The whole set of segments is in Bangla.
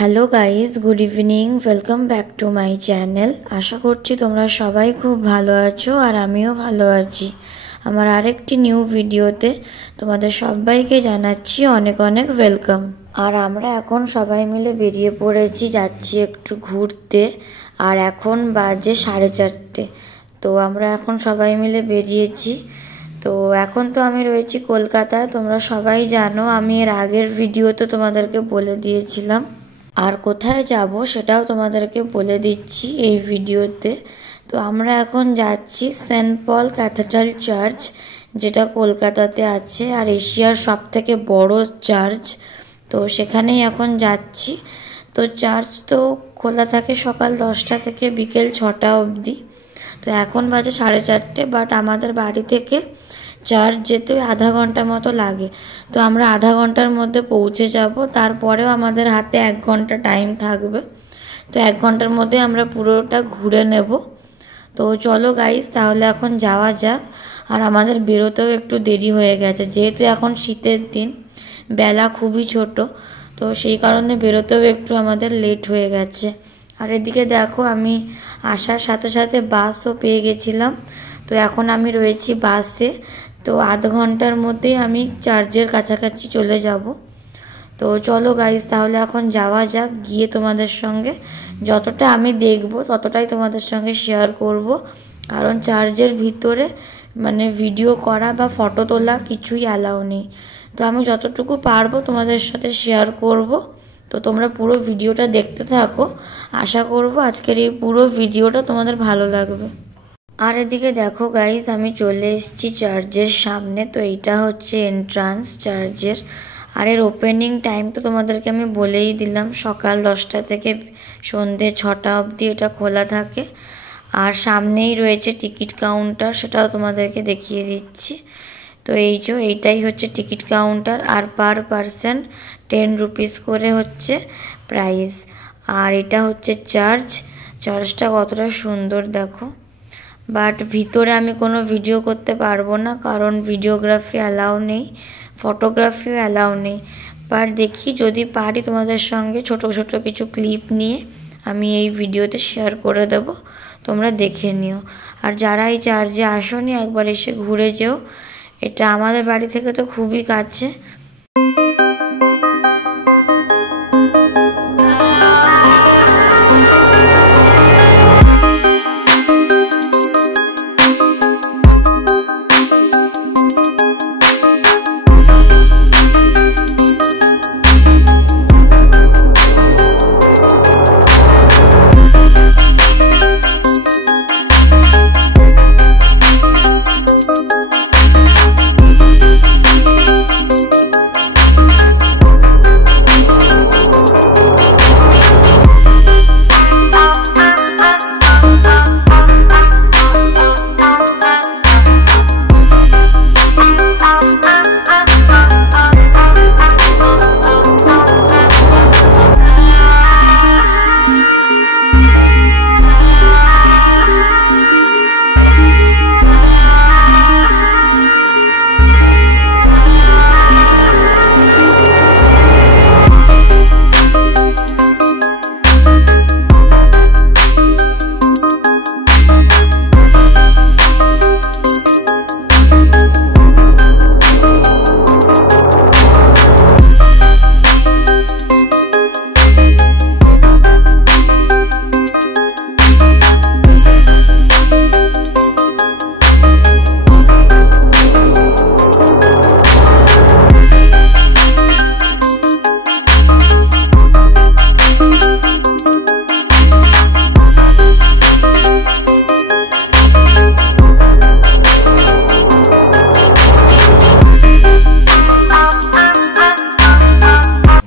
Hello guys, good evening. Welcome back to my channel. আশা করছি তোমরা সবাই খুব ভালো আছো আর আমিও ভালো আছি। আমার আরেকটি নিউ ভিডিওতে তোমাদের সবাইকে জানাচ্ছি অনেক অনেক ওয়েলকাম। আর আমরা এখন সবাই মিলে বেরিয়ে পড়েছি, যাচ্ছি একটু ঘুরতে। আর এখন বাজে 4:30। তো আমরা এখন সবাই মিলে বেরিয়েছি। তো এখন তো আমি রয়েছি কলকাতায়। তোমরা সবাই জানো, আমি এর আগের ভিডিওতে তোমাদেরকে বলে দিয়েছিলাম। আর কোথায় যাব সেটাও তোমাদেরকে বলে দিচ্ছি এই ভিডিওতে। তো আমরা এখন যাচ্ছি সেন্ট পল ক্যাথেড্রাল চার্চ, যেটা কলকাতাতে আছে আর এশিয়ার সবথেকে বড় চার্চ। তো সেখানেই এখন যাচ্ছি। তো চার্চ তো খোলা থাকে সকাল 10টা থেকে বিকেল 6টা অবধি। তো এখন বাজে 4:30, বাট আমাদের বাড়ি থেকে চার্চ যেতে আধা ঘন্টা মতো লাগে। তো আমরা আধা ঘন্টার মধ্যে পৌঁছে যাব। তারপরেও আমাদের হাতে 1 ঘন্টা টাইম থাকবে। তো 1 ঘন্টার মধ্যে আমরা পুরোটা ঘুরে নেব। তো চলো গাইস, তাহলে এখন যাওয়া যাক। আর আমাদের বেরোতেও একটু দেরি হয়ে গেছে, যেহেতু এখন শীতের দিন, বেলা খুবই ছোট। তো সেই কারণে বেরোতেও একটু আমাদের লেট হয়ে গেছে। আর এদিকে দেখো, আমি আসার সাথে সাথে বাসও পেয়ে গেছিলাম। তো এখন আমি রয়েছি বাসে। তো আধ ঘন্টার মধ্যেই আমি চার্চের কাছাকাছি চলে যাব। তো চলো গাইস, তাহলে এখন যাওয়া যাক। গিয়ে তোমাদের সঙ্গে যতটা আমি দেখব ততটাই তোমাদের সঙ্গে শেয়ার করব। কারণ চার্চের ভিতরে ভিডিও করা বা ফটো তোলা কিছুই অ্যালাউ নেই। তো আমি যতটুকু পারবো তোমাদের সাথে শেয়ার করব। তো তোমরা পুরো ভিডিওটা দেখতে থাকো। আশা করব আজকের এই পুরো ভিডিওটা তোমাদের ভালো লাগবে। আর এদিকে দেখো গাইজ, আমি চলে এসেছি চার্চের সামনে। তো এইটা হচ্ছে এন্ট্রান্স চার্চের। আর এর ওপেনিং টাইম তো তোমাদেরকে আমি বলেই দিলাম, সকাল 10টা থেকে সন্ধ্যে 6টা অবধি এটা খোলা থাকে। আর সামনেই রয়েছে টিকিট কাউন্টার, সেটাও তোমাদেরকে দেখিয়ে দিচ্ছি। তো এইটাই হচ্ছে টিকিট কাউন্টার। আর পার পারসন 10 রুপিস করে হচ্ছে প্রাইস। আর এটা হচ্ছে চার্চটা কতটা সুন্দর দেখো। বাট ভিতরে আমি কোনো ভিডিও করতে পারবো না, কারণ ভিডিওগ্রাফি অ্যালাউ নেই, ফটোগ্রাফিও অ্যালাউ নেই। বাট দেখি যদি পারি তোমাদের সঙ্গে ছোট ছোট কিছু ক্লিপ নিয়ে আমি এই ভিডিওতে শেয়ার করে দেব, তোমরা দেখে নিও। আর যারা এই চার্চে আসোনি, একবার এসে ঘুরে যেও। এটা আমাদের বাড়ি থেকে তো খুবই কাছে।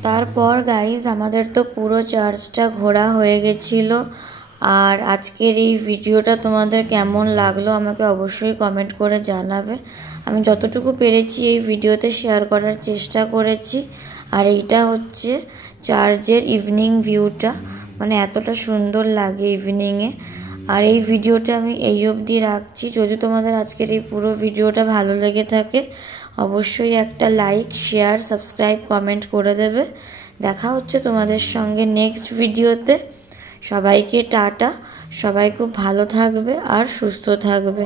তারপর গাইজ, আমাদের তো পুরো চার্চটা ঘোরা হয়ে গেছিল। আর আজকের এই ভিডিওটা তোমাদের কেমন লাগলো আমাকে অবশ্যই কমেন্ট করে জানাবে। আমি যতটুকু পেরেছি এই ভিডিওতে শেয়ার করার চেষ্টা করেছি। আর এইটা হচ্ছে চার্চের ইভিনিং ভিউটা, এতটা সুন্দর লাগে ইভিনিংয়ে। আর এই ভিডিওটা আমি এই অবধি রাখছি। যদি তোমাদের আজকের এই পুরো ভিডিওটা ভালো লেগে থাকে, অবশ্যই একটা লাইক, শেয়ার, সাবস্ক্রাইব, কমেন্ট করে দেবে, দেখা হচ্ছে তোমাদের সঙ্গে নেক্সট ভিডিওতে। সবাইকে টাটা, সবাই খুব ভালো থাকবে আর সুস্থ থাকবে।